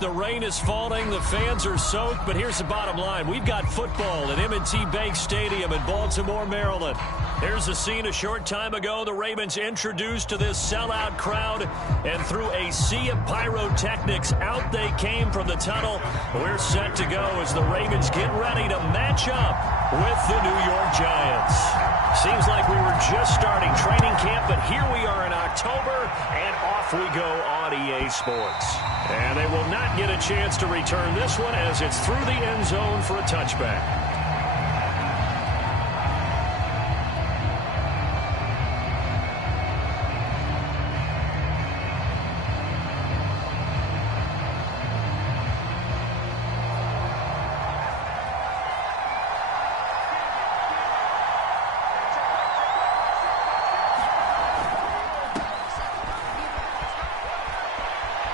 The rain is falling, the fans are soaked, but here's the bottom line. We've got football at M&T Bank Stadium in Baltimore, Maryland. Here's the scene a short time ago. The Ravens introduced to this sellout crowd, and through a sea of pyrotechnics, out they came from the tunnel. We're set to go as the Ravens get ready to match up with the New York Giants. Seems like we were just starting training camp, but here we are in October, and off we go on EA Sports. And they will not get a chance to return this one as it's through the end zone for a touchback.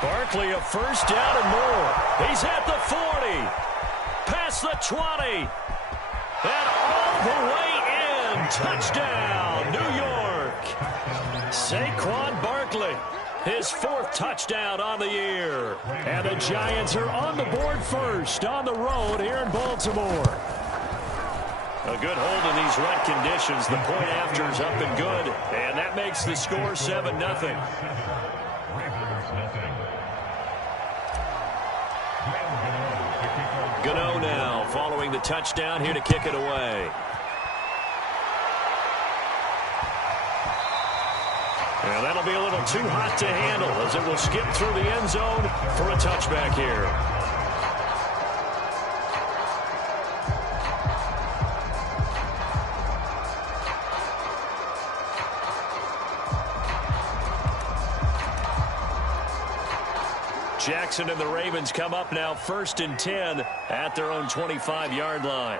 Barkley, a first down and more. He's at the 40, past the 20, and all the way in. Touchdown, New York. Saquon Barkley, his 4th touchdown on the year. And the Giants are on the board first on the road here in Baltimore. A good hold in these wet conditions. The point after's up and good, and that makes the score 7-0. Gano now following the touchdown here to kick it away. And that'll be a little too hot to handle as it will skip through the end zone for a touchback here. Jackson and the Ravens come up now 1st and 10 at their own 25-yard line.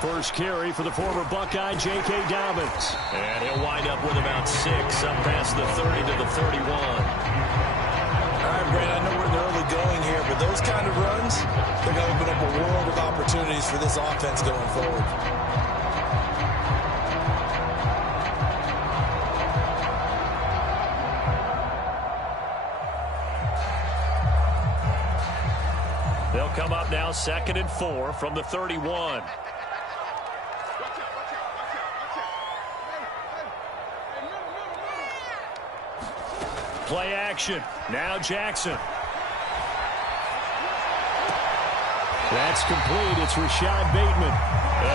First carry for the former Buckeye, J.K. Dobbins. And he'll wind up with about 6 up past the 30 to the 31. All right, Brandon, I know we're in the early going here, but those kind of runs, they're going to open up a world of opportunities for this offense going forward. They'll come up now 2nd and 4 from the 31. Play action. Now Jackson. That's complete. It's Rashad Bateman.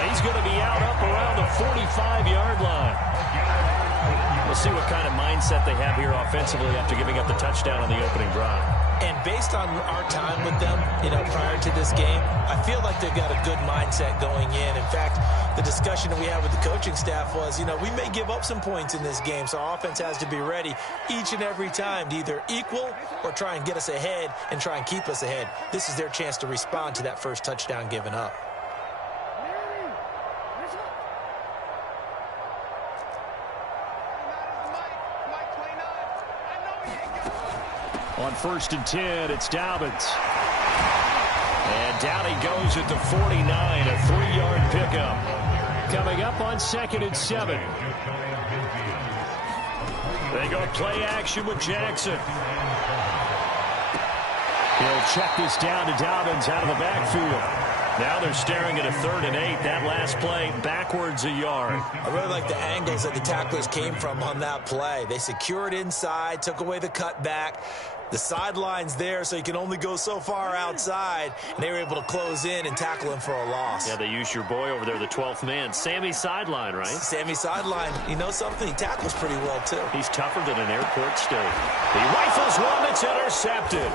He's going to be out up around the 45-yard line. We'll see what kind of mindset they have here offensively after giving up the touchdown on the opening drive. And based on our time with them, prior to this game, I feel like they've got a good mindset going in. In fact, the discussion that we had with the coaching staff was, we may give up some points in this game, so our offense has to be ready each and every time to either equal or try and get us ahead and try and keep us ahead. This is their chance to respond to that first touchdown given up. On 1st and 10, it's Dobbins. And down he goes at the 49, a 3-yard pickup. Coming up on 2nd and 7. They go play action with Jackson. He'll check this down to Dobbins out of the backfield. Now they're staring at a 3rd and 8. That last play backwards a yard. I really like the angles that the tacklers came from on that play. They secured inside, took away the cutback. The sideline's there, so you can only go so far outside. And they were able to close in and tackle him for a loss. Yeah, they used your boy over there, the 12th man. Sammy Sideline, right? Sammy Sideline. You know something? He tackles pretty well, too. He's tougher than an airport steak. He rifles one that's intercepted.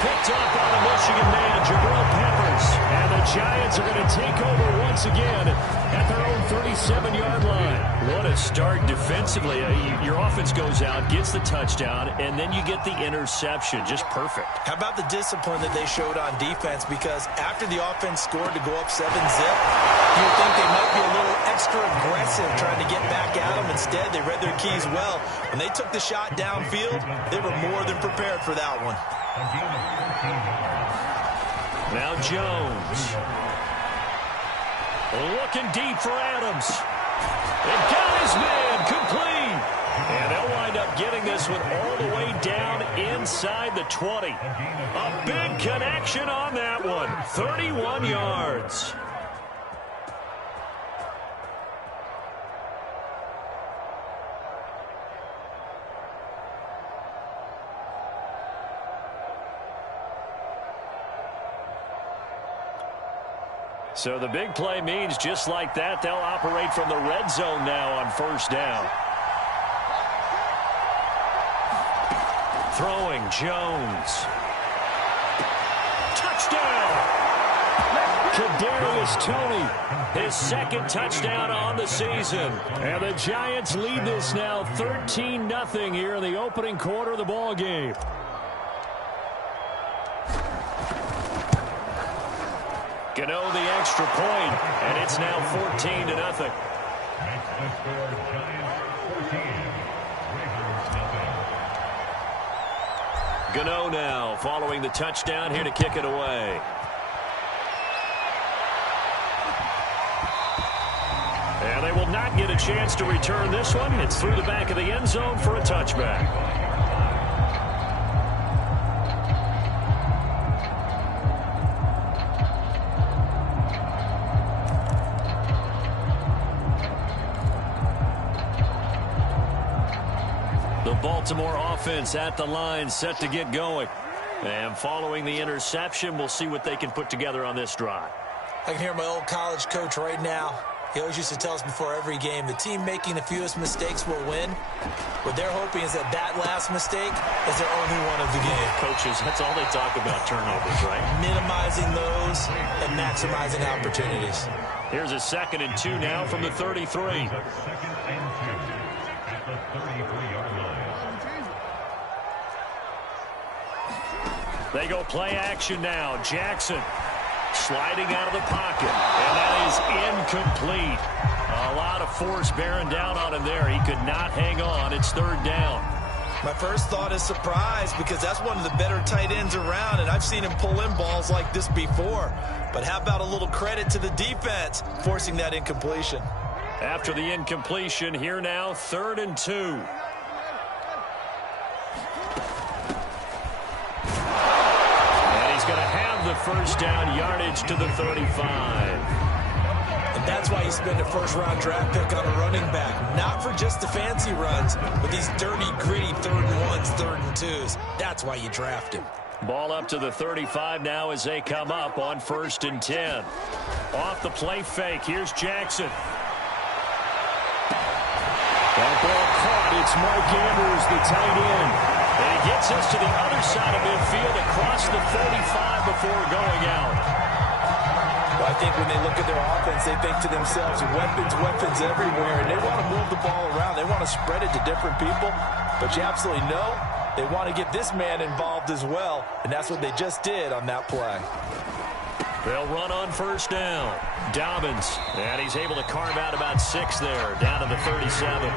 Picked up by the Michigan man, Jabril Peppers. And the Giants are going to take over once again at their own 37-yard line. What a start defensively. Your offense goes out, gets the touchdown, and then you get the interception. Just perfect. How about the discipline that they showed on defense? Because after the offense scored to go up 7-0, you would think they might be a little extra aggressive trying to get back at them. Instead, they read their keys well. When they took the shot downfield, they were more than prepared for that one. Now Jones. Looking deep for Adams. And got his man complete. And they'll wind up this one all the way down inside the 20. A big connection on that one. 31 yards. So the big play means just like that, they'll operate from the red zone now on first down. Throwing, Jones. Touchdown! Kadarius Toney, his second touchdown on the season. And the Giants lead this now 13-0 here in the opening quarter of the ball game. Gano the extra point, and it's now 14-0. Gano now following the touchdown here to kick it away. And they will not get a chance to return this one. It's through the back of the end zone for a touchback. Baltimore offense at the line, set to get going. And following the interception, we'll see what they can put together on this drive. I can hear my old college coach right now. He always used to tell us before every game, the team making the fewest mistakes will win. What they're hoping is that that last mistake is their only one of the game. Coaches, that's all they talk about, turnovers, right? Minimizing those and maximizing opportunities. Here's a 2nd and 2 now from the 33. They go play action now. Jackson sliding out of the pocket. And that is incomplete. A lot of force bearing down on him there. He could not hang on. It's 3rd down. My first thought is surprise because that's one of the better tight ends around, and I've seen him pull in balls like this before. But how about a little credit to the defense forcing that incompletion? After the incompletion, here now, 3rd and 2. Going to have the first down yardage to the 35. And that's why you spend a first-round draft pick on a running back. Not for just the fancy runs, but these dirty, gritty 3rd and 1s, 3rd and 2s. That's why you draft him. Ball up to the 35 now as they come up on 1st and 10. Off the play fake, here's Jackson. That ball caught. It's Mark Andrews, the tight end. And he gets us to the other side of midfield across the 45 before going out. Well, I think when they look at their offense, they think to themselves, weapons everywhere, and they want to move the ball around. They want to spread it to different people, but you absolutely know they want to get this man involved as well, and that's what they just did on that play. They'll run on first down. Dobbins, and he's able to carve out about 6 there, down to the 37.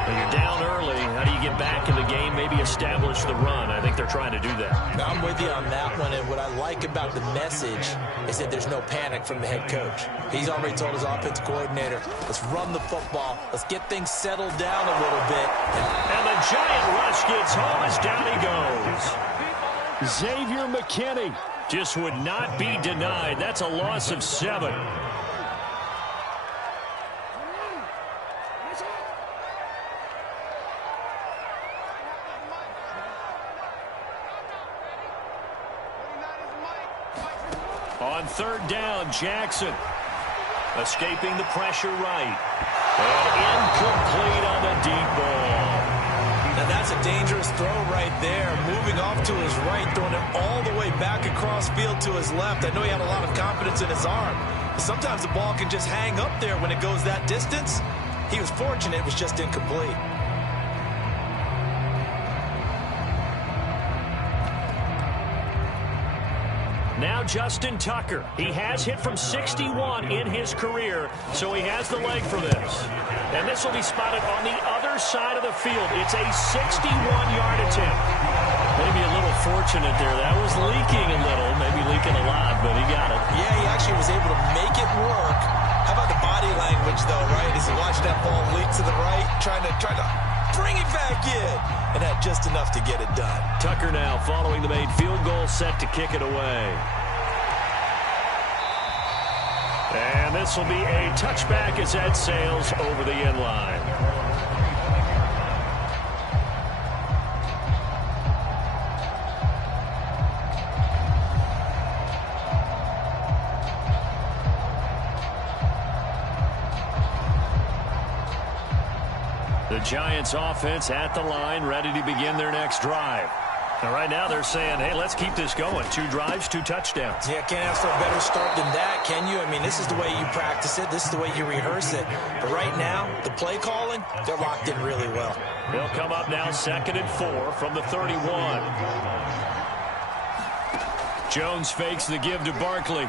When you're down early, how do you get back in the game, maybe establish the run? I think they're trying to do that. I'm with you on that one, and what I like about the message is that there's no panic from the head coach. He's already told his offensive coordinator, let's run the football, let's get things settled down a little bit. And the giant rush gets home as down he goes. Xavier McKinney just would not be denied. That's a loss of 7. On 3rd down, Jackson escaping the pressure right. And incomplete on the deep ball. Now that's a dangerous throw right there. Moving off to his right, throwing it all the way back across field to his left. I know he had a lot of confidence in his arm. But sometimes the ball can just hang up there when it goes that distance. He was fortunate it was just incomplete. Now Justin Tucker. He has hit from 61 in his career, so he has the leg for this. And this will be spotted on the other side of the field. It's a 61-yard attempt. Maybe a little fortunate there. That was leaking a little, maybe leaking a lot, but he got it. Yeah, he actually was able to make it work. How about the body language, though, right? As he watched that ball leak to the right, trying to bring it back in, and had just enough to get it done. Tucker now following the made field goal, set to kick it away. And this will be a touchback as that sails over the end line. The Giants offense at the line, ready to begin their next drive. And right now they're saying, hey, let's keep this going. 2 drives, 2 touchdowns. Yeah, can't ask for a better start than that, can you? I mean, this is the way you practice it. This is the way you rehearse it. But right now, the play calling, they're locked in really well. They'll come up now 2nd and 4 from the 31. Jones fakes the give to Barkley.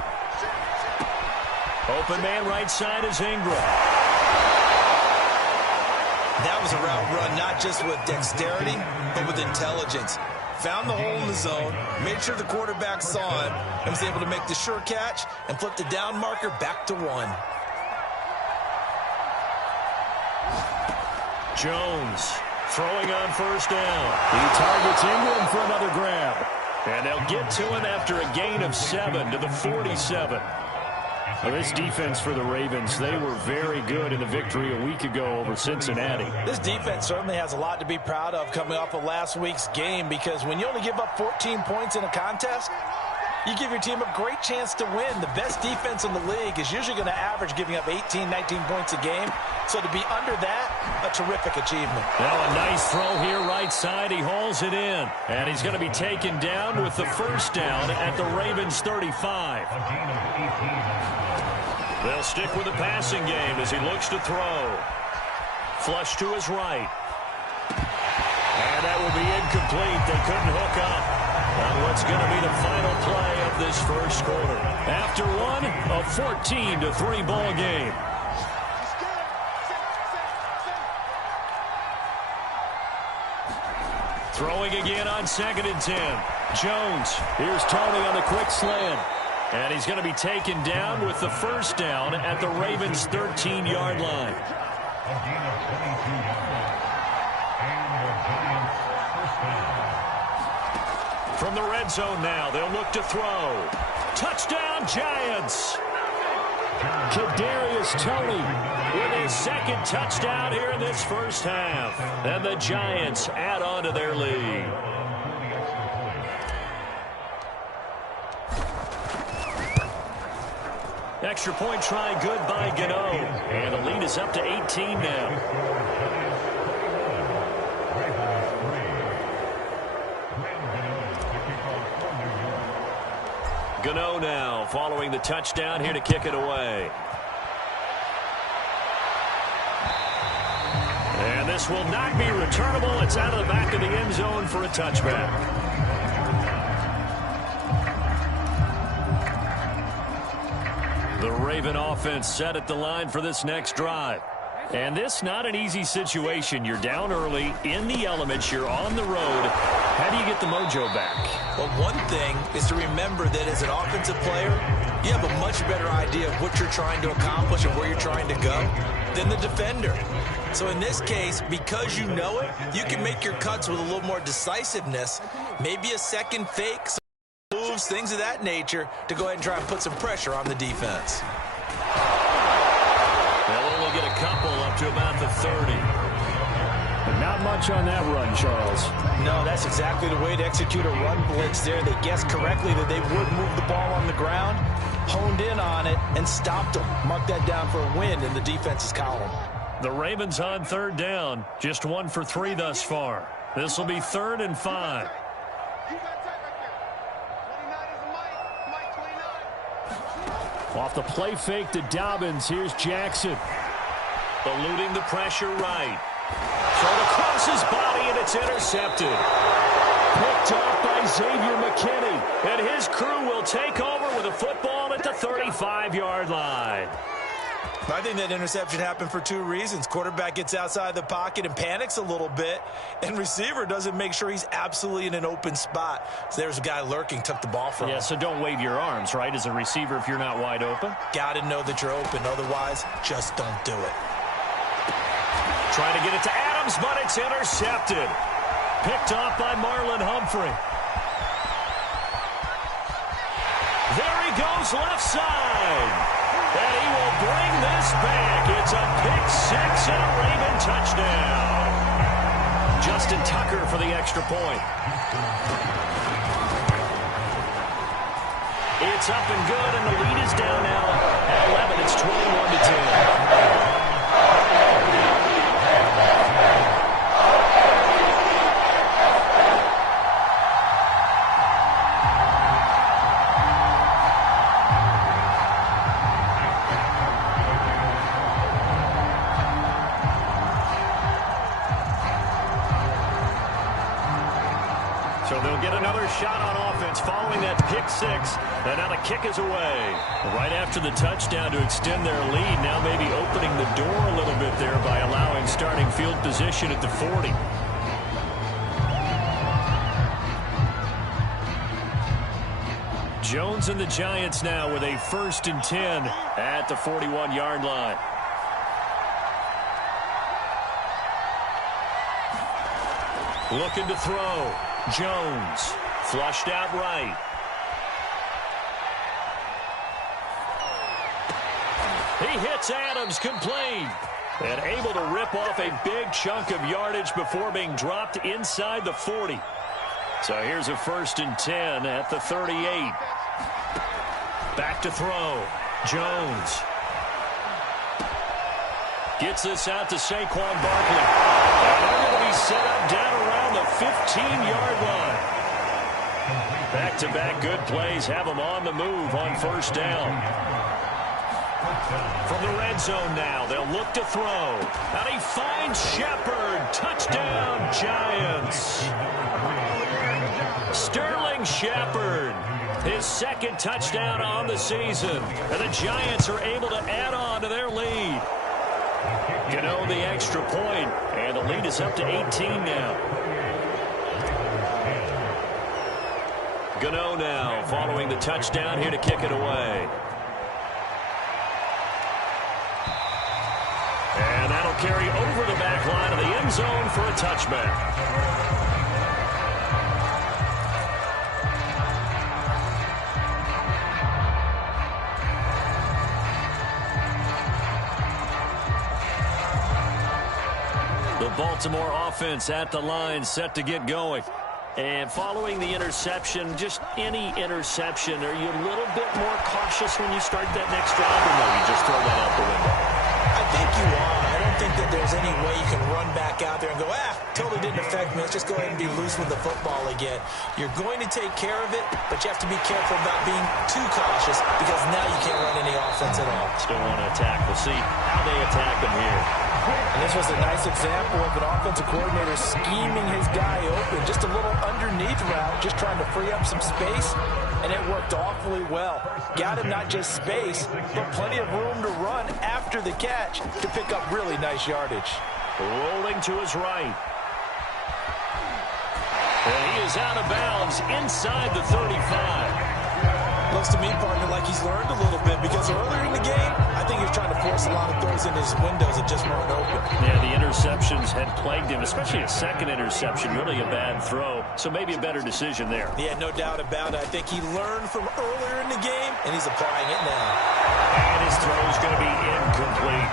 Open man right side is Ingram. That was a route run, not just with dexterity, but with intelligence. Found the hole in the zone, made sure the quarterback saw him, and was able to make the sure catch and flip the down marker back to 1. Jones throwing on 1st down. He targets Ingram for another grab. And they'll get to him after a gain of 7 to the 47. Well, this defense for the Ravens, they were very good in the victory a week ago over Cincinnati. This defense certainly has a lot to be proud of coming off of last week's game, because when you only give up 14 points in a contest, you give your team a great chance to win. The best defense in the league is usually going to average giving up 18, 19 points a game. So to be under that, a terrific achievement. Well, a nice throw here right side. He hauls it in. And he's going to be taken down with the 1st down at the Ravens 35. They'll stick with the passing game as he looks to throw. Flush to his right. And that will be incomplete. They couldn't hook up on what's going to be the final play of this 1st quarter. After one, a 14-3 ball game. Throwing again on 2nd and 10. Jones. Here's Tony on the quick slant. And he's going to be taken down with the 1st down at the Ravens' 13-yard line. From the red zone now, they'll look to throw. Touchdown, Giants! Kadarius Toney with his 2nd touchdown here in this 1st half. And the Giants add on to their lead. Extra point try good by Gano. And the lead is up to 18 now. Gano now following the touchdown here to kick it away. And this will not be returnable. It's out of the back of the end zone for a touchback. The Raven offense set at the line for this next drive. And this not an easy situation. You're down early, in the elements, you're on the road. How do you get the mojo back? Well, one thing is to remember that as an offensive player, you have a much better idea of what you're trying to accomplish and where you're trying to go than the defender. So in this case, because you know it, you can make your cuts with a little more decisiveness, maybe a second fake, some moves, things of that nature, to go ahead and try and put some pressure on the defense. They'll only get a couple up to about the 30. But not much on that run, Charles. No, that's exactly the way to execute a run blitz there. They guessed correctly that they would move the ball on the ground, honed in on it, and stopped them. Mark that down for a win in the defense's column. The Ravens on 3rd down, just 1 for 3 thus far. This will be 3rd and 5. Off the play fake to Dobbins. Here's Jackson. Eluding the pressure right. Thrown across his body, and it's intercepted. Picked off by Xavier McKinney. And his crew will take over with a football at the 35-yard line. I think that interception happened for 2 reasons. Quarterback gets outside the pocket and panics a little bit, and receiver doesn't make sure he's absolutely in an open spot. So there's a guy lurking, took the ball from him. Yeah, so don't wave your arms, right, as a receiver if you're not wide open? Got to know that you're open. Otherwise, just don't do it. Trying to get it to Adams, but it's intercepted. Picked off by Marlon Humphrey. There he goes left side. And he will bring this back. It's a pick six and a Raven touchdown. Justin Tucker for the extra point. It's up and good, and the lead is down now at 11. It's 21-10. So they'll get another shot on offense following that pick six. And now the kick is away. Right after the touchdown to extend their lead. Now maybe opening the door a little bit there by allowing starting field position at the 40. Jones and the Giants now with a 1st and 10 at the 41-yard line. Looking to throw. Jones flushed out right. He hits Adams complete. And able to rip off a big chunk of yardage before being dropped inside the 40. So here's a 1st and 10 at the 38. Back to throw. Jones. Gets this out to Saquon Barkley. And they're going to be set up down around the 15-yard line. Back-to-back good plays have them on the move on 1st down. From the red zone now, they'll look to throw. And he finds Shepard. Touchdown, Giants. Sterling Shepard. His 2nd touchdown on the season. And the Giants are able to add on to their lead. Gano the extra point, and the lead is up to 18 now. Gano now following the touchdown here to kick it away. And that'll carry over the back line of the end zone for a touchback. The Baltimore offense at the line set to get going. And following the interception, just any interception, are you a little bit more cautious when you start that next drive, or no, you just throw that out the window? I think you are. I don't think that there's any way you can run back out there and go, totally didn't affect me. Let's just go ahead and be loose with the football again. You're going to take care of it, but you have to be careful about being too cautious because now you can't run any offense at all. Still want to attack. We'll see how they attack them here. And this was a nice example of an offensive coordinator scheming his guy open. Just a little underneath route, just trying to free up some space, and it worked awfully well. Got him not just space, but plenty of room to run after the catch to pick up really nice yardage. Rolling to his right. And he is out of bounds inside the 35. Looks to me, partner, like he's learned a little bit because earlier in the game, I think he was trying to force a lot of throws in his windows that just weren't open. Yeah, the interceptions had plagued him, especially a 2nd interception, really a bad throw. So maybe a better decision there. Yeah, no doubt about it. I think he learned from earlier in the game, and he's applying it now. And his throw is going to be incomplete.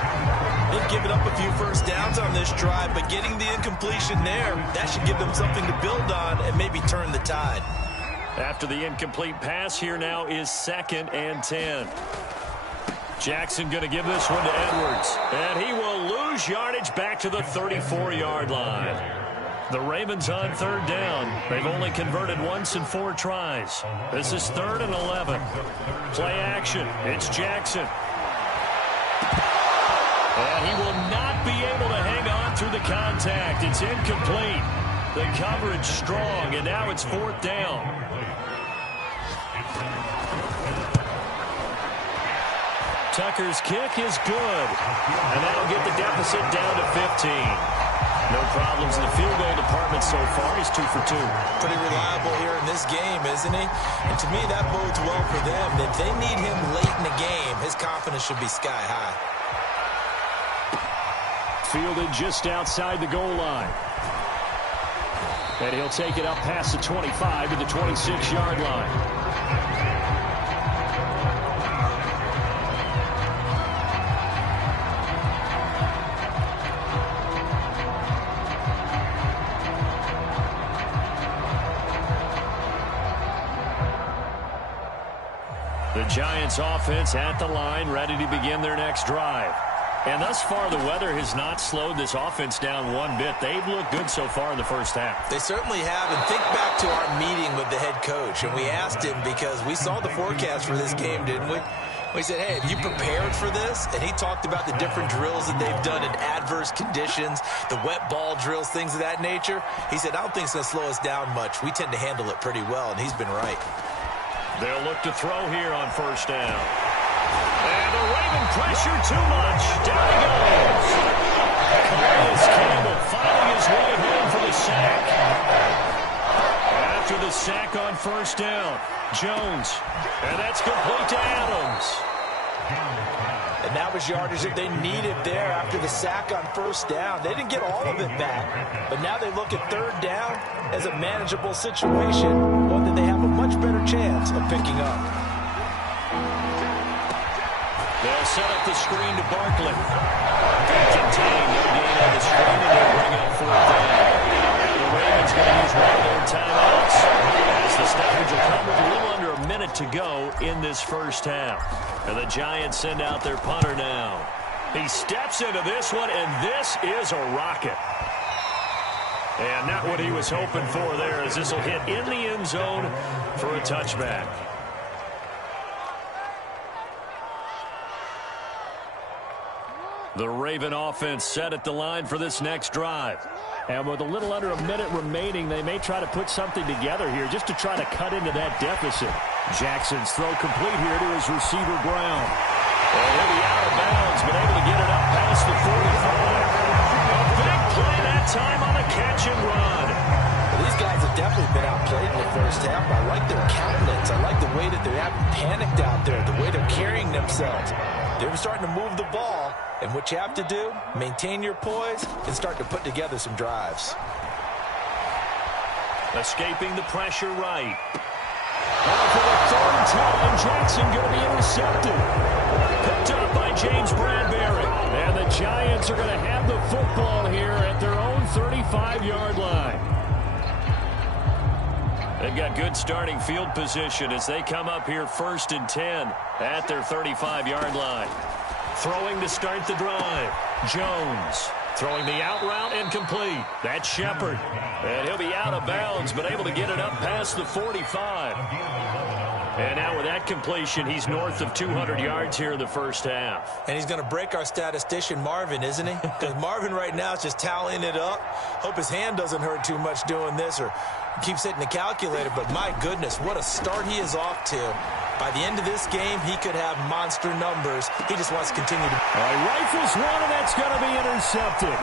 They've given up a few 1st downs on this drive, but getting the incompletion there, that should give them something to build on and maybe turn the tide. After the incomplete pass, here now is 2nd and 10. Jackson going to give this one to Edwards. And he will lose yardage back to the 34-yard line. The Ravens on 3rd down. They've only converted once in 4 tries. This is 3rd and 11. Play action. It's Jackson. And he will not be able to hang on through the contact. It's incomplete. The coverage strong, and now it's 4th down. Tucker's kick is good, and that'll get the deficit down to 15. No problems in the field goal department so far. He's 2 for 2. Pretty reliable here in this game, isn't he? And to me, that bodes well for them. If they need him late in the game, his confidence should be sky high. Fielded just outside the goal line. And he'll take it up past the 25 to the 26-yard line. The Giants offense at the line, ready to begin their next drive. And thus far, the weather has not slowed this offense down one bit. They've looked good so far in the first half. They certainly have. And think back to our meeting with the head coach. And we asked him, because we saw the forecast for this game, didn't we? We said, hey, have you prepared for this? And he talked about the different drills that they've done in adverse conditions, the wet ball drills, things of that nature. He said, I don't think it's going to slow us down much. We tend to handle it pretty well, and he's been right. They'll look to throw here on first down. And the Raven pressure too much. Down he goes. Calais Campbell finding his way home for the sack. After the sack on first down, Jones. And that's complete to Adams. And that was yardage that they needed there after the sack on first down. They didn't get all of it back, but now they look at third down as a manageable situation, one that they have a much better chance of picking up. They'll set up the screen to Barkley. Contained, no gain on the screen, and they'll bring up fourth down. And the Ravens going to use one of their timeouts as the stoppage will come with a little under a minute to go in this first half. And the Giants send out their punter now. He steps into this one, and this is a rocket. And not what he was hoping for there, as this will hit in the end zone for a touchback. The Raven offense set at the line for this next drive. And with a little under a minute remaining, they may try to put something together here just to try to cut into that deficit. Jackson's throw complete here to his receiver, Brown. And he'll be out of bounds, but able to get it up past the 45. A big play that time on a catch and run. Well, these guys have definitely been outplayed in the first half. I like their countenance. I like the way that they're panicked out there, the way they're carrying themselves. They're starting to move the ball, and what you have to do, maintain your poise and start to put together some drives. Escaping the pressure right. For the third time, Jackson going to be intercepted. Picked up by James Bradbury. And the Giants are going to have the football here at their own 35-yard line. They've got good starting field position as they come up here 1st and 10 at their 35-yard line. Throwing to start the drive. Jones throwing the out route incomplete. That's Shepard. And he'll be out of bounds, but able to get it up past the 45. And now with that completion, he's north of 200 yards here in the first half. And he's going to break our statistician, Marvin, isn't he? Because Marvin right now is just tallying it up. Hope his hand doesn't hurt too much doing this or keeps hitting the calculator. But my goodness, what a start he is off to. By the end of this game, he could have monster numbers. He just wants to continue to... All right, rifles one, and that's going to be intercepted.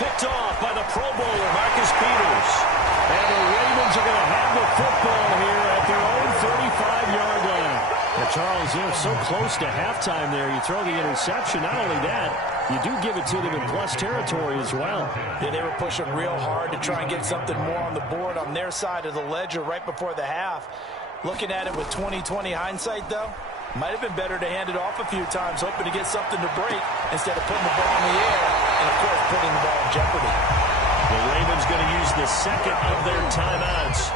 Picked off by the Pro Bowler, Marcus Peters. And the Ravens are going to have the football here at their own 35-yard line. Now, Charles, they're so close to halftime there. You throw the interception. Not only that, you do give it to them in plus territory as well. Yeah, they were pushing real hard to try and get something more on the board on their side of the ledger right before the half. Looking at it with 20/20 hindsight, though, might have been better to hand it off a few times, hoping to get something to break instead of putting the ball in the air and, of course, putting the ball in jeopardy. The Ravens going to use the second of their timeouts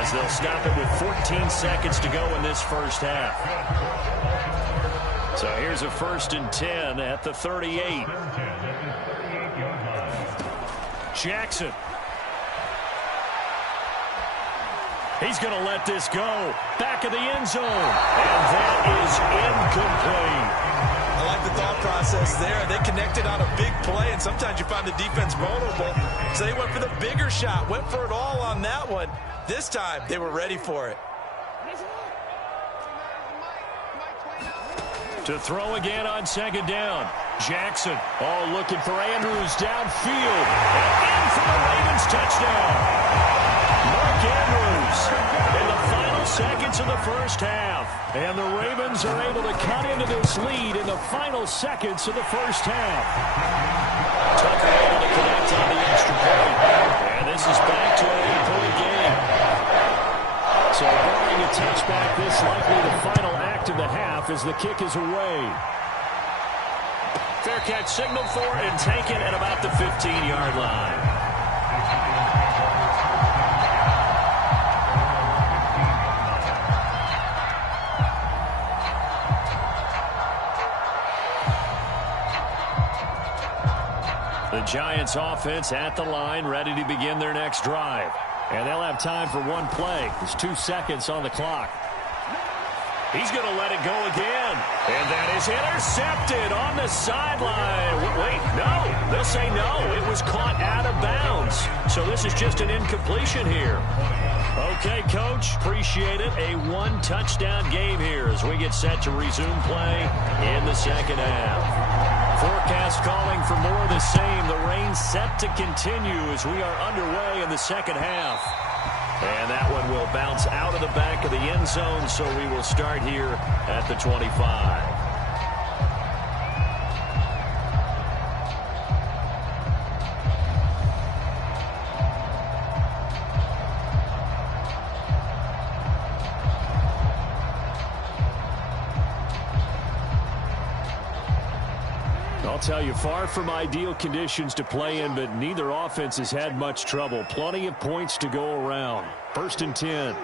as they'll stop it with 14 seconds to go in this first half. So here's a 1st and 10 at the 38. Jackson. He's going to let this go. Back of the end zone. And that is incomplete. I like the thought process there. They connected on a big play, and sometimes you find the defense vulnerable. So they went for the bigger shot, went for it all on that one. This time, they were ready for it. To throw again on second down. Jackson, looking for Andrews downfield. And in for the Ravens touchdown. Mark Andrews in the final seconds of the first half. And the Ravens are able to cut into this lead in the final seconds of the first half. as the kick is away. Fair catch signaled for and taken at about the 15-yard line. The Giants offense at the line, ready to begin their next drive. And they'll have time for one play. There's 2 seconds on the clock. He's going to let it go again. And that is intercepted on the sideline. Wait, no. They'll say no. It was caught out of bounds. So this is just an incompletion here. Okay, Coach. Appreciate it. A one-touchdown game here as we get set to resume play in the second half. Forecast calling for more of the same. The rain set to continue as we are underway in the second half. And that one will bounce out of the back of the end zone, so we will start here at the 25. I'll tell you, far from ideal conditions to play in, but neither offense has had much trouble. Plenty of points to go around. 1st and 10.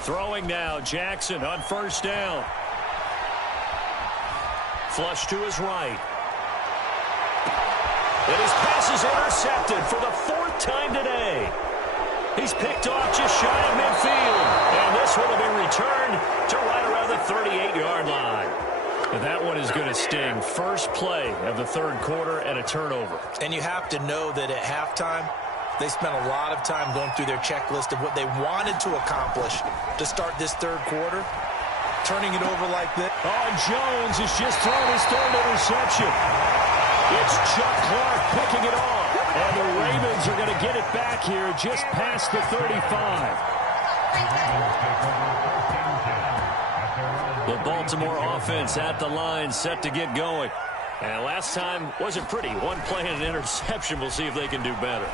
Throwing now, Jackson on 1st down. Flush to his right. And his pass is intercepted for the 4th time today. He's picked off just shy of midfield. And this one will be returned to right around the 38-yard line. And that one is going to sting. First play of the 3rd quarter and a turnover. And you have to know that at halftime, they spent a lot of time going through their checklist of what they wanted to accomplish to start this 3rd quarter. Turning it over like this. Oh, and Jones has just thrown his 3rd interception. It's Chuck Clark picking it off. And the Ravens are going to get it back here just past the 35. The Baltimore offense at the line set to get going. And last time wasn't pretty. One play and an interception. We'll see if they can do better.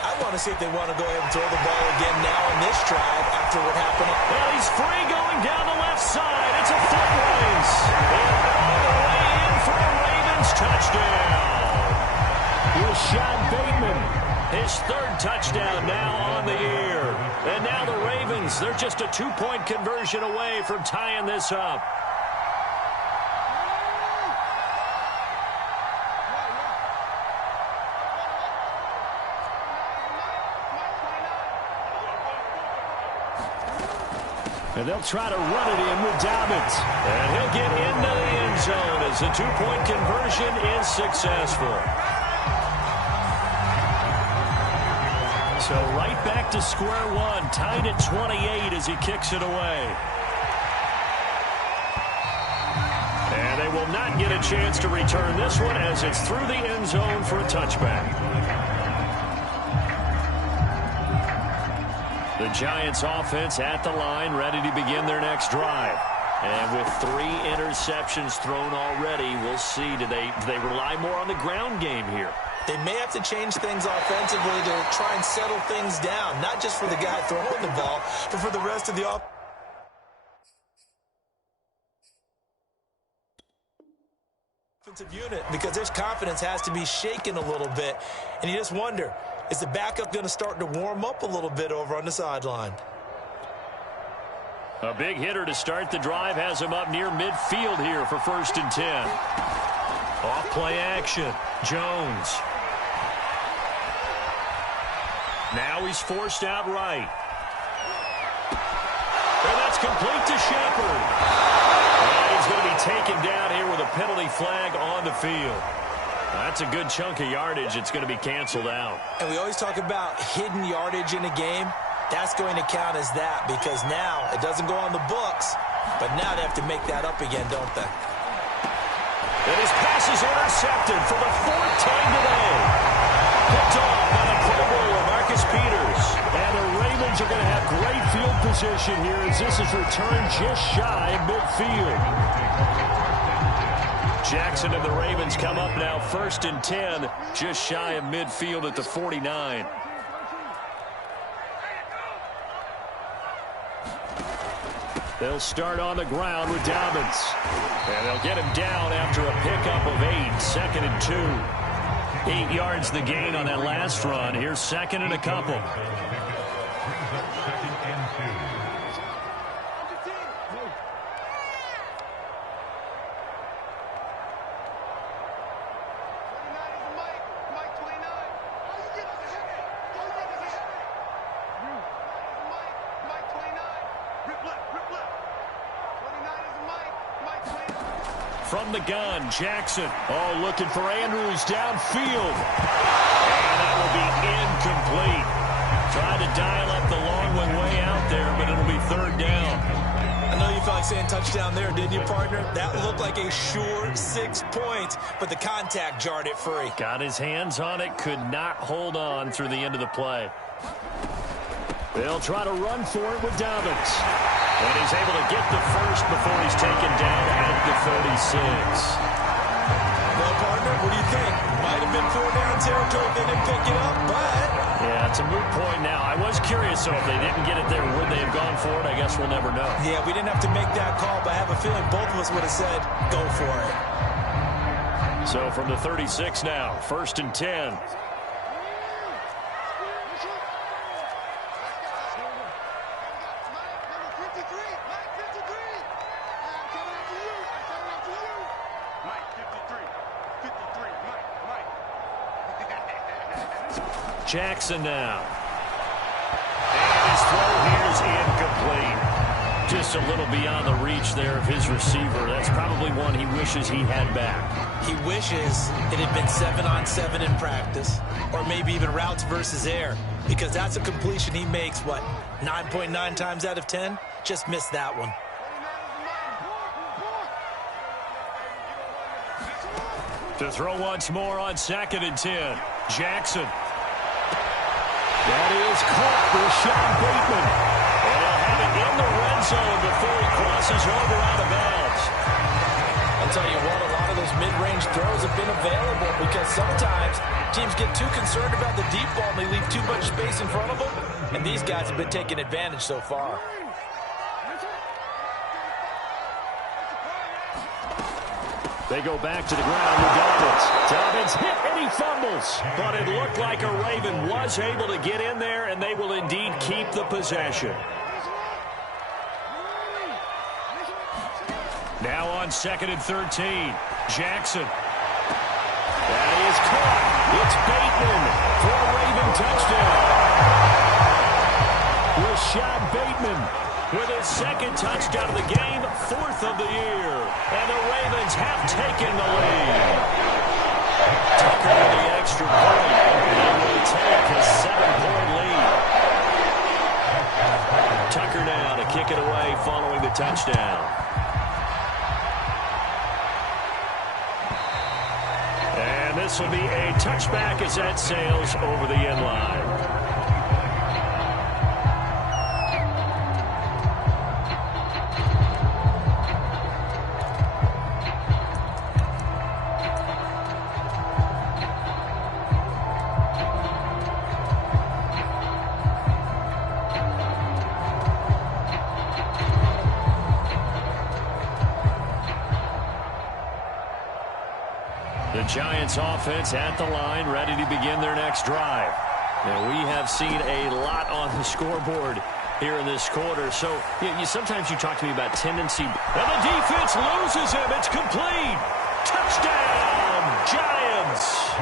I want to see if they want to go ahead and throw the ball again now in this drive after what happened. Well, he's free going down the left side. It's a foot race. And all the way in for a Ravens touchdown. Rashad Bateman, his 3rd touchdown now on the year. And now the Ravens, they're just a 2-point conversion away from tying this up. And they'll try to run it in with Dobbins. And he'll get into the end zone as the 2-point conversion is successful. So right back to square one, tied at 28 as he kicks it away. And they will not get a chance to return this one as it's through the end zone for a touchback. The Giants offense at the line, ready to begin their next drive. And with 3 interceptions thrown already, we'll see, do they rely more on the ground game here? They may have to change things offensively to try and settle things down, not just for the guy throwing the ball, but for the rest of the offensive unit, because their confidence has to be shaken a little bit. And you just wonder, is the backup going to start to warm up a little bit over on the sideline? A big hitter to start the drive has him up near midfield here for 1st and 10. Off play action. Jones. Now he's forced out right. And that's complete to Shepard. And he's going to be taken down here with a penalty flag on the field. That's a good chunk of yardage. It's going to be canceled out. And we always talk about hidden yardage in a game. That's going to count as that because now it doesn't go on the books, but now they have to make that up again, don't they? And his pass is intercepted for the 4th time today. Picked off by the Pro Bowler, Marcus Peters. And the Ravens are going to have great field position here as this is returned just shy of midfield. Jackson and the Ravens come up now 1st and 10, just shy of midfield at the 49. They'll start on the ground with Dobbins. And they'll get him down after a pickup of 8, 2nd and 2. 8 yards the gain on that last run. Here's 2nd and a couple. From the gun, Jackson. Oh, looking for Andrews downfield. And that will be incomplete. Tried to dial up the long one way out there, but it'll be 3rd down. I know you felt like saying touchdown there, didn't you, partner? That looked like a sure 6 points, but the contact jarred it free. Got his hands on it, could not hold on through the end of the play. They'll try to run for it with Dobbins. And he's able to get the first before he's taken down at the 36. Well, partner, what do you think? Might have been 4-down territory if they didn't pick it up, but... Yeah, it's a moot point now. I was curious, so if they didn't get it there, would they have gone for it? I guess we'll never know. Yeah, we didn't have to make that call, but I have a feeling both of us would have said, go for it. So from the 36 now, 1st and 10. Jackson now. And his throw here is incomplete. Just a little beyond the reach there of his receiver. That's probably one he wishes he had back. He wishes it had been 7-on-7 in practice, or maybe even routes versus air, because that's a completion he makes, 9.9 times out of 10? Just missed that one. To throw once more on 2nd and 10. Jackson. That is caught for Sean Bateman. And he'll have it in the red zone before he crosses over out of bounds. I'll tell you what, a lot of those mid-range throws have been available because sometimes teams get too concerned about the deep ball and they leave too much space in front of them. And these guys have been taking advantage so far. They go back to the ground with Dobbins. Dobbins hit and he fumbles. But it looked like a Raven was able to get in there, and they will indeed keep the possession. Now on 2nd and 13. Jackson. That is caught. It's Bateman for a Raven touchdown. Rashad Bateman with his 2nd touchdown of the game, 4th of the year. And the Ravens have taken the lead. Tucker with the extra point. And will take a 7-point lead. Tucker now to kick it away following the touchdown. And this will be a touchback as that sails over the end line. The Giants offense at the line, ready to begin their next drive. Now, we have seen a lot on the scoreboard here in this quarter. So, sometimes you talk to me about tendency. And the defense loses him. It's complete. Touchdown, Giants.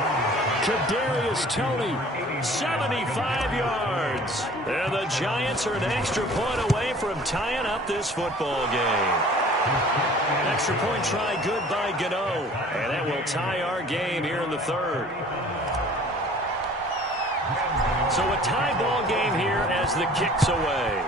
Kadarius Toney, 75 yards. And the Giants are an extra point away from tying up this football game. Extra point try good by Gano. And that will tie our game here in the 3rd. So a tie ball game here as the kick's away.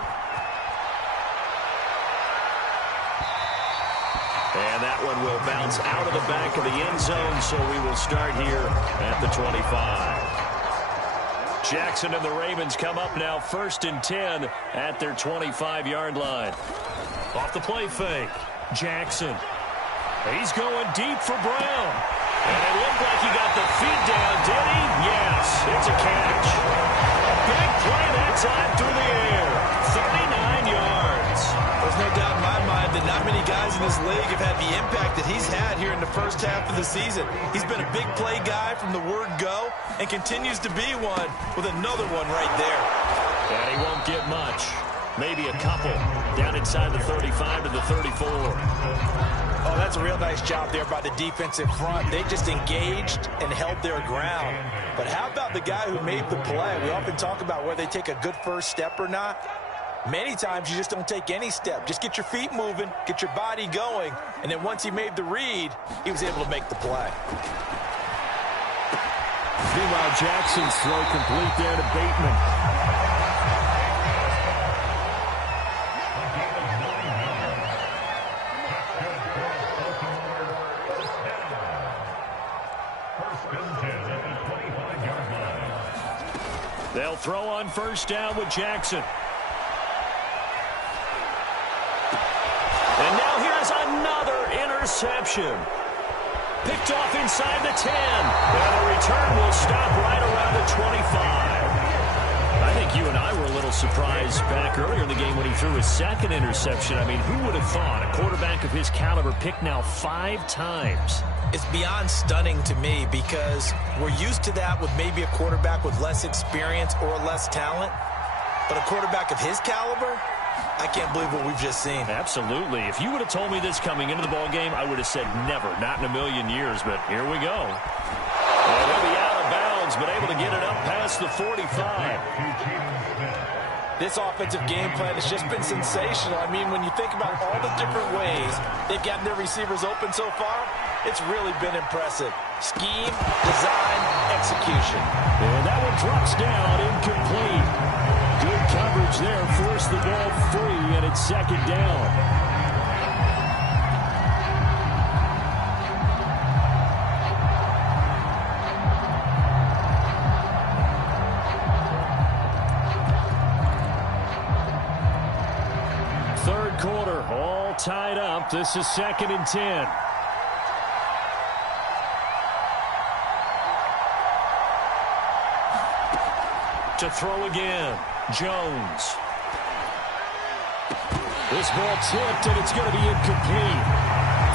And that one will bounce out of the back of the end zone, so we will start here at the 25. Jackson and the Ravens come up now 1st and 10 at their 25-yard line. Off the play fake. Jackson. He's going deep for Brown. And it looked like he got the feet down, did he? Yes, it's a catch. Big play that time through the air. 39 yards. There's no doubt in my mind that not many guys in this league have had the impact that he's had here in the first half of the season. He's been a big play guy from the word go and continues to be one with another one right there. And he won't get much. Maybe a couple down inside the 35 to the 34. Oh, that's a real nice job there by the defensive front. They just engaged and held their ground. But how about the guy who made the play? We often talk about whether they take a good first step or not. Many times you just don't take any step. Just get your feet moving, get your body going, and then once he made the read, he was able to make the play. Meanwhile, Jackson's throw complete there to Bateman. They'll throw on first down with Jackson. And now here's another interception. Picked off inside the 10. And the return will stop right around the 25. I think you and I were a little surprised back earlier in the game when he threw his second interception. I mean, who would have thought a quarterback of his caliber picked now 5 times? It's beyond stunning to me because we're used to that with maybe a quarterback with less experience or less talent. But a quarterback of his caliber, I can't believe what we've just seen. Absolutely. If you would have told me this coming into the ball game, I would have said never, not in a million years. But here we go. And he'll be out of bounds, but able to get it up past the 45. This offensive game plan has just been sensational. I mean, when you think about all the different ways they've gotten their receivers open so far, it's really been impressive. Scheme, design, execution. And that one drops down, incomplete. Good coverage there, forced the ball free, and it's second down. Third quarter, all tied up. This is 2nd and 10. To throw again, Jones. This ball tipped, and it's going to be incomplete.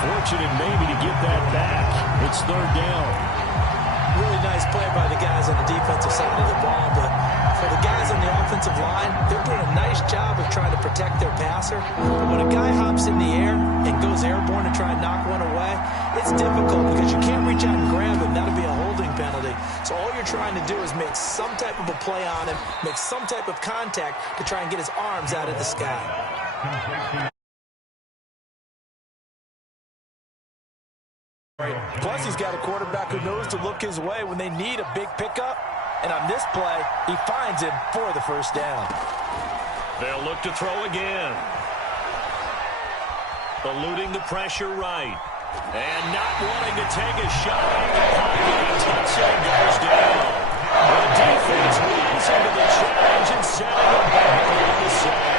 Fortunate maybe to get that back. It's 3rd down. Really nice play by the guys on the defensive side of the ball, but for the guys on the offensive line, they're doing a nice job of trying to protect their passer. But when a guy hops in the air and goes airborne to try and knock one away, it's difficult because you can't reach out and grab him. That'll be a holding penalty. So all you're trying to do is make some type of a play on him, make some type of contact to try and get his arms out of the sky. Plus, he's got a quarterback who knows to look his way when they need a big pickup. And on this play, he finds him for the first down. They'll look to throw again. Eluding the pressure right. And not wanting to take a shot in the pocket. He tucks it and goes down. The defense rising to the challenge and setting him back on the side.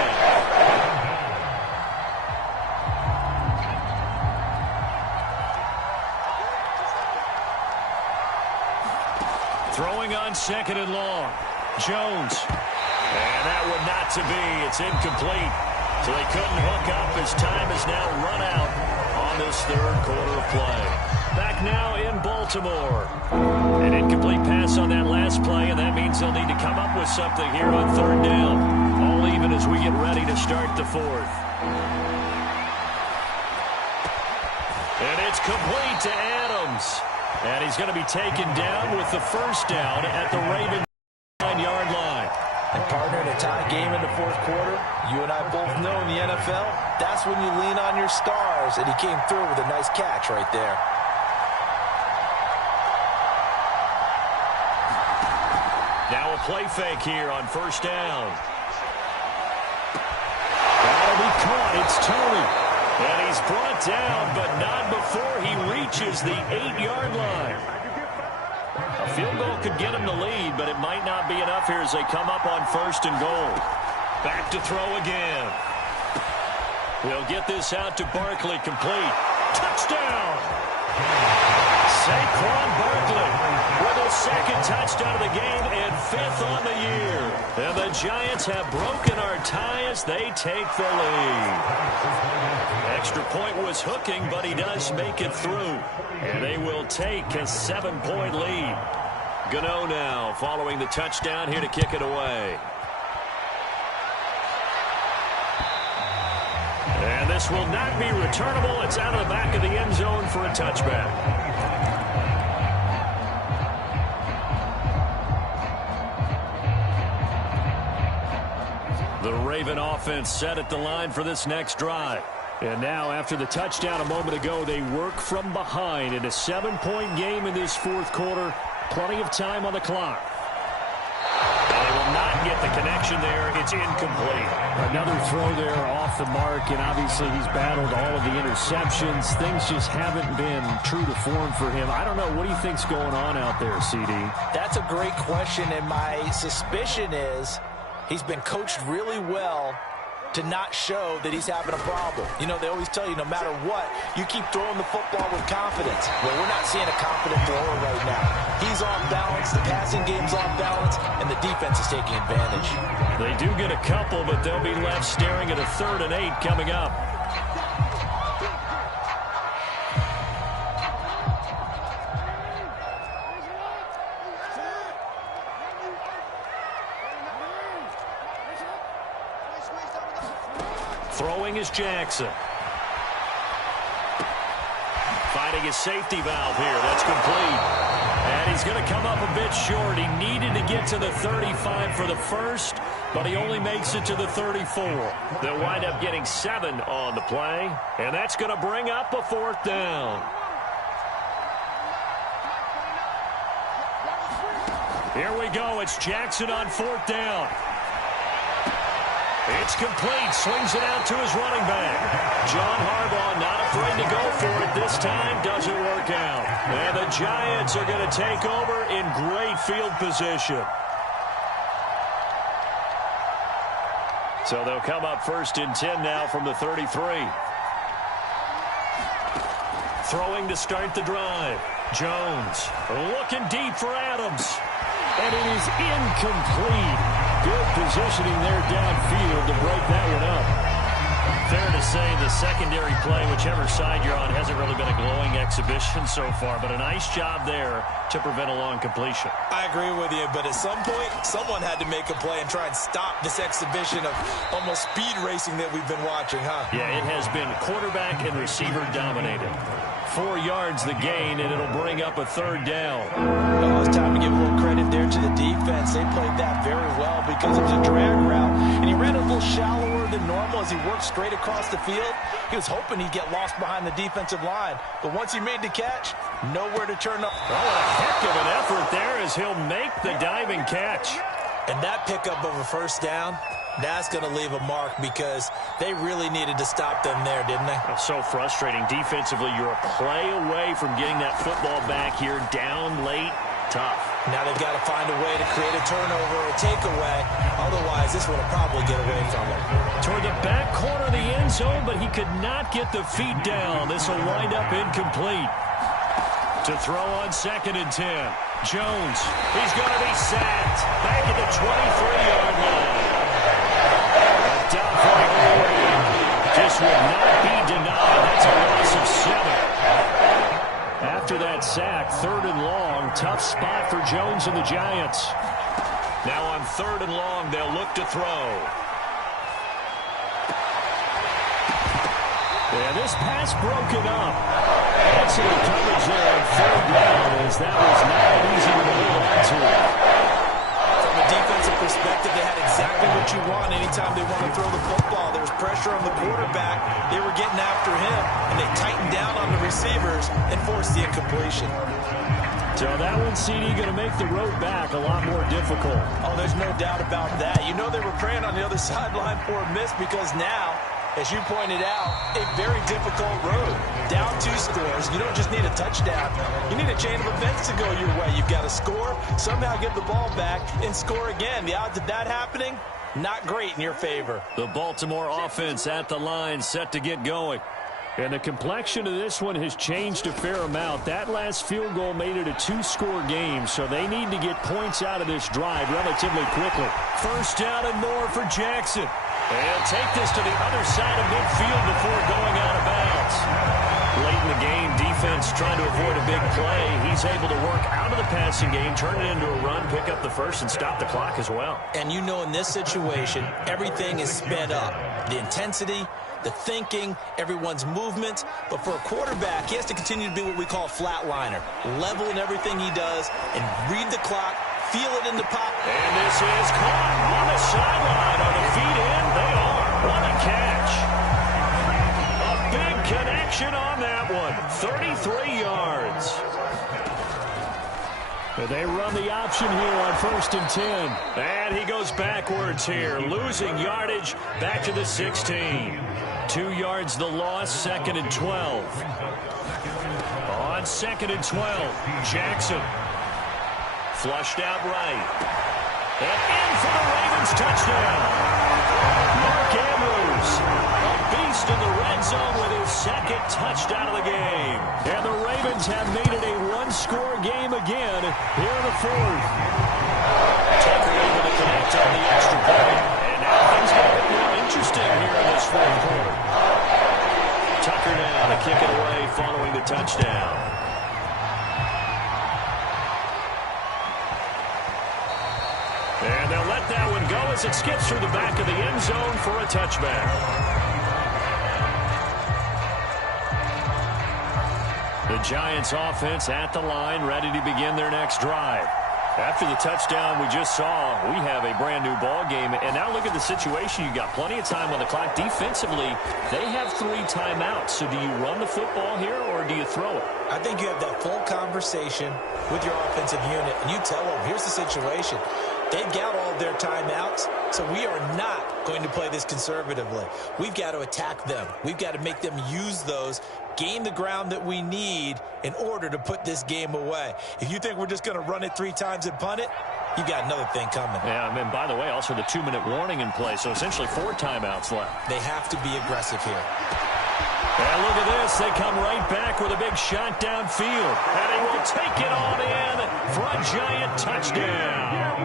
Throwing on 2nd and long. Jones. And that one not to be. It's incomplete. So they couldn't hook up as time has now run out on this 3rd quarter of play. Back now in Baltimore. An incomplete pass on that last play, and that means they'll need to come up with something here on 3rd down. All even as we get ready to start the 4th. And it's complete to Adams. And he's going to be taken down with the first down at the Ravens 9-yard line. And partner, in a tie game in the 4th quarter, you and I both know in the NFL, that's when you lean on your stars. And he came through with a nice catch right there. Now a play fake here on first down. That'll be caught. It's Tony. And he's brought down, but not before he reaches the 8-yard line. A field goal could get him the lead, but it might not be enough here as they come up on 1st and goal. Back to throw again. We'll get this out to Barkley, complete. Touchdown! Saquon Barkley with a the second touchdown of the game and 5th on the year. And the Giants have broken our tie as they take the lead. Extra point was hooking, but he does make it through. And they will take a 7-point lead. Gano now following the touchdown here to kick it away. And this will not be returnable. It's out of the back of the end zone for a touchback. The Raven offense set at the line for this next drive. And now after the touchdown a moment ago, they work from behind in a 7-point game in this fourth quarter. Plenty of time on the clock. They will not get the connection there. It's incomplete. Another throw there off the mark, and obviously he's battled all of the interceptions. Things just haven't been true to form for him. I don't know. What do you think's going on out there, CD? That's a great question, and my suspicion is he's been coached really well to not show that he's having a problem. You know, they always tell you no matter what, you keep throwing the football with confidence. Well, we're not seeing a confident thrower right now. He's off balance, the passing game's off balance, and the defense is taking advantage. They do get a couple, but they'll be left staring at a 3rd and 8 coming up. Throwing is Jackson. Finding his safety valve here. That's complete. And he's going to come up a bit short. He needed to get to the 35 for the first, but he only makes it to the 34. They'll wind up getting 7 on the play, and that's going to bring up a 4th down. Here we go. It's Jackson on 4th down. It's complete. Swings it out to his running back. John Harbaugh not afraid to go for it this time. Doesn't work out. And the Giants are going to take over in great field position. So they'll come up 1st and 10 now from the 33. Throwing to start the drive. Jones looking deep for Adams. And it is incomplete. Good positioning there downfield to break that one up. Fair to say the secondary play, whichever side you're on, hasn't really been a glowing exhibition so far, but a nice job there to prevent a long completion. I agree with you, but at some point, someone had to make a play and try and stop this exhibition of almost speed racing that we've been watching, huh? Yeah, it has been quarterback and receiver dominated. 4 yards the gain, and it'll bring up a 3rd down. Well, it's time to give a little credit there to the defense. They played that very well because it was a drag route, and he ran a little shallower than normal as he worked straight across the field. He was hoping he'd get lost behind the defensive line, but once he made the catch, nowhere to turn up. Oh, a heck of an effort there as he'll make the diving catch. And that pickup of a 1st down, that's going to leave a mark because they really needed to stop them there, didn't they? Oh, so frustrating. Defensively, you're a play away from getting that football back here, down late, tough. Now they've got to find a way to create a turnover or a takeaway. Otherwise, this one will probably get away from them. Toward the back corner of the end zone, but he could not get the feet down. This will wind up incomplete. To throw on 2nd and 10. Jones, he's going to be sacked. Back at the 23-yard line. Just would not be denied. That's a loss of 7. After that sack, 3rd and long. Tough spot for Jones and the Giants. Now on 3rd and long, they'll look to throw. And this pass broken up. Excellent coverage there on 3rd down as that was not easy to hold on to. From a defensive perspective, they had exactly what you want anytime they want to throw the football. There was pressure on the quarterback. They were getting after him, and they tightened down on the receivers and forced the incompletion. So that one, CD, going to make the road back a lot more difficult. Oh, there's no doubt about that. You know they were praying on the other sideline for a miss because now, as you pointed out, a very difficult road. Down 2 scores. You don't just need a touchdown. You need a chain of events to go your way. You've got to score, somehow get the ball back, and score again. The odds of that happening, not great in your favor. The Baltimore offense at the line, set to get going. And the complexion of this one has changed a fair amount. That last field goal made it a two-score game, so they need to get points out of this drive relatively quickly. First down and more for Jackson. And take this to the other side of midfield before going out of bounds. Late in the game, defense trying to avoid a big play. He's able to work out of the passing game, turn it into a run, pick up the first, and stop the clock as well. And you know in this situation, everything is sped up. The intensity, the thinking, everyone's movement. But for a quarterback, he has to continue to be what we call a flatliner. Level in everything he does and read the clock, feel it in the pop. And this is caught on the sideline. Are the feet in? They are. What a catch. A big connection on that one. 33 yards. They run the option here on 1st and 10. And he goes backwards here, losing yardage back to the 16. 2 yards the loss, 2nd and 12. On 2nd and 12, Jackson. Flushed out right. And in for the Ravens touchdown. Mark Andrews, a beast in the red zone with his 2nd touchdown of the game. And the Ravens have made it a one-score game again here in the 4th. Tucker able to connect on the extra point. And now things get a bit more interesting here in this 4th quarter. Tucker now to kick it away following the touchdown. And they'll let that one go as it skips through the back of the end zone for a touchback. The Giants offense at the line, ready to begin their next drive. After the touchdown we just saw, we have a brand new ball game. And now look at the situation. You got plenty of time on the clock. Defensively, they have 3 timeouts. So do you run the football here or do you throw it? I think you have that full conversation with your offensive unit, and you tell them, here's the situation. They've got all of their timeouts, so we are not going to play this conservatively. We've got to attack them. We've got to make them use those, gain the ground that we need in order to put this game away. If you think we're just going to run it 3 times and punt it, you got another thing coming. Yeah, and by the way, also the 2-minute warning in play, so essentially 4 timeouts left. They have to be aggressive here. And look at this. They come right back with a big shot downfield. And he will take it on in for a giant touchdown.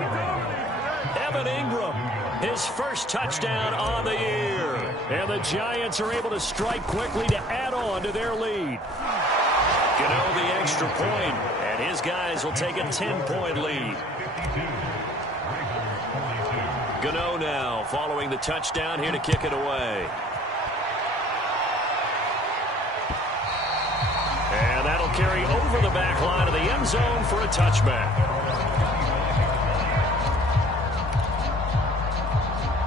Evan Ingram, his first touchdown on the year. And the Giants are able to strike quickly to add on to their lead. Gano the extra point, and his guys will take a 10-point lead. Gano now following the touchdown here to kick it away. And that'll carry over the back line of the end zone for a touchback.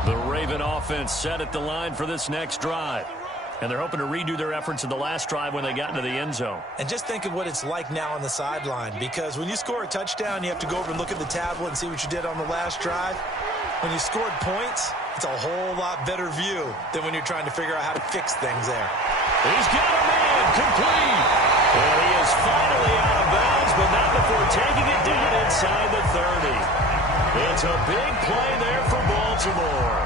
The Raven offense set at the line for this next drive. And they're hoping to redo their efforts in the last drive when they got into the end zone. And just think of what it's like now on the sideline, because when you score a touchdown, you have to go over and look at the tablet and see what you did on the last drive. When you scored points, it's a whole lot better view than when you're trying to figure out how to fix things there. He's got a man complete. And he is finally out of bounds, but not before taking it down inside the 30. It's a big play there for Baltimore.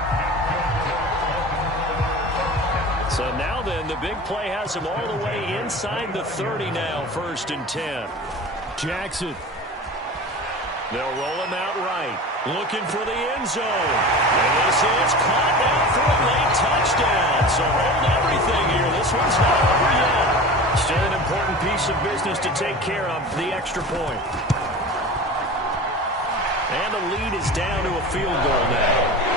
So now then, the big play has him all the way inside the 30 now, 1st and 10. Jackson. They'll roll him out right, looking for the end zone. And this is caught now for a late touchdown. So hold everything here. This one's not over yet. Still an important piece of business to take care of, the extra point. And the lead is down to a field goal now.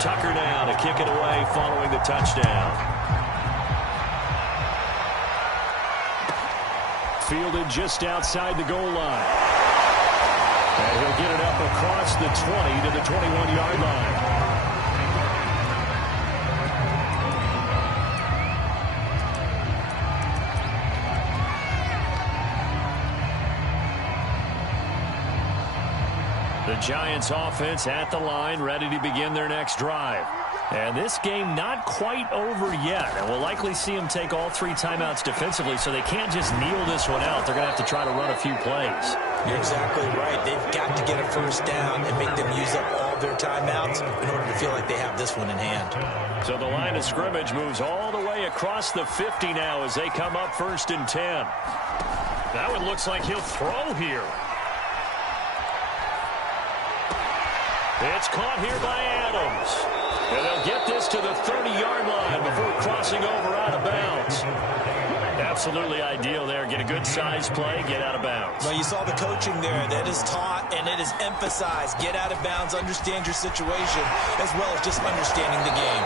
Tucker now to kick it away following the touchdown. Fielded just outside the goal line. And he'll get it up across the 20 to the 21-yard line. The Giants offense at the line, ready to begin their next drive. And this game not quite over yet. And we'll likely see them take all 3 timeouts defensively, so they can't just kneel this one out. They're going to have to try to run a few plays. You're exactly right. They've got to get a first down and make them use up all their timeouts in order to feel like they have this one in hand. So the line of scrimmage moves all the way across the 50 now as they come up 1st and 10. That one looks like he'll throw here. It's caught here by Adams. And they'll get this to the 30-yard line before crossing over out of bounds. Absolutely ideal there. Get a good size play, get out of bounds. Well, you saw the coaching there. That is taught and it is emphasized. Get out of bounds, understand your situation, as well as just understanding the game.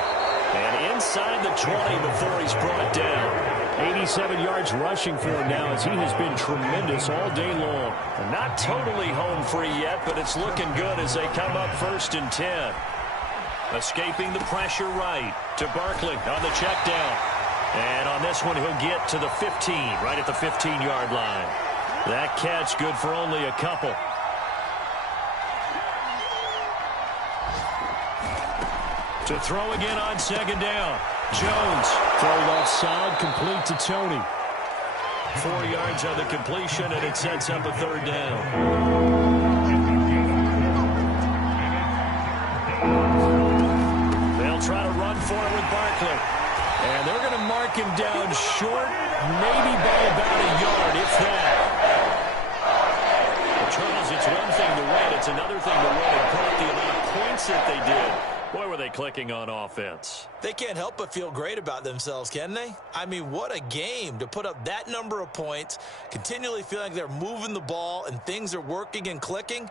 And inside the 20 before he's brought down. 87 yards rushing for him now as he has been tremendous all day long. And not totally home free yet, but it's looking good as they come up 1st and 10. Escaping the pressure right to Barkley on the check down. And on this one, he'll get to the 15, right at the 15-yard line. That catch good for only a couple. To throw again on 2nd down. Jones. Throw left side, complete to Tony. 4 yards on the completion, and it sets up a 3rd down. They'll try to run for it with Barkley. And they're going to mark him down short, maybe by about a yard, if that. Well, Charles, it's one thing to win. It's another thing to win and put up the amount of points that they did. Boy, were they clicking on offense. They can't help but feel great about themselves, can they? I mean, what a game to put up that number of points, continually feeling like they're moving the ball and things are working and clicking.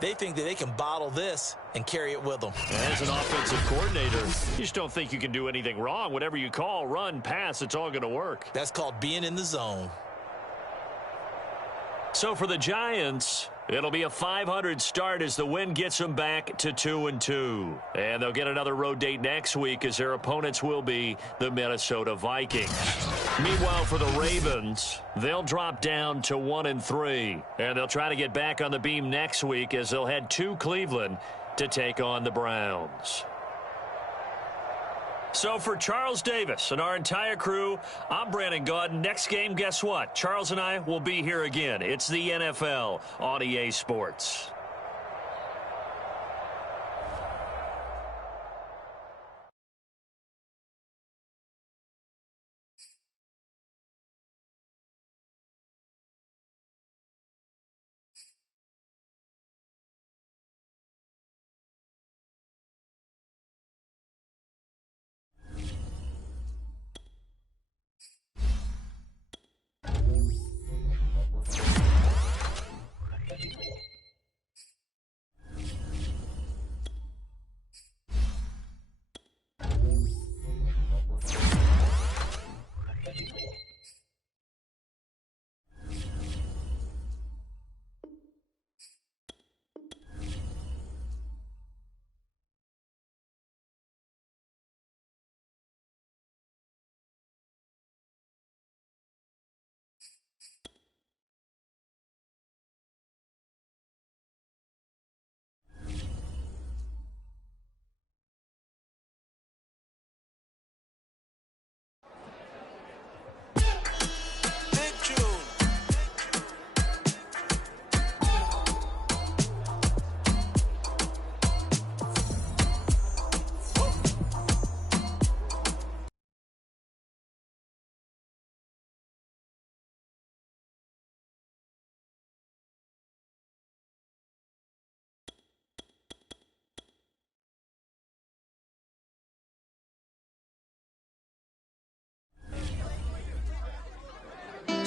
They think that they can bottle this and carry it with them. As an offensive coordinator, you just don't think you can do anything wrong. Whatever you call, run, pass, it's all going to work. That's called being in the zone. So for the Giants, it'll be a .500 start as the win gets them back to 2-2. And they'll get another road date next week as their opponents will be the Minnesota Vikings. Meanwhile, for the Ravens, they'll drop down to 1-3. And they'll try to get back on the beam next week as they'll head to Cleveland to take on the Browns. So for Charles Davis and our entire crew, I'm Brandon Gaudin. Next game, guess what? Charles and I will be here again. It's the NFL on EA Sports.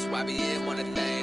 YBN wanna thing.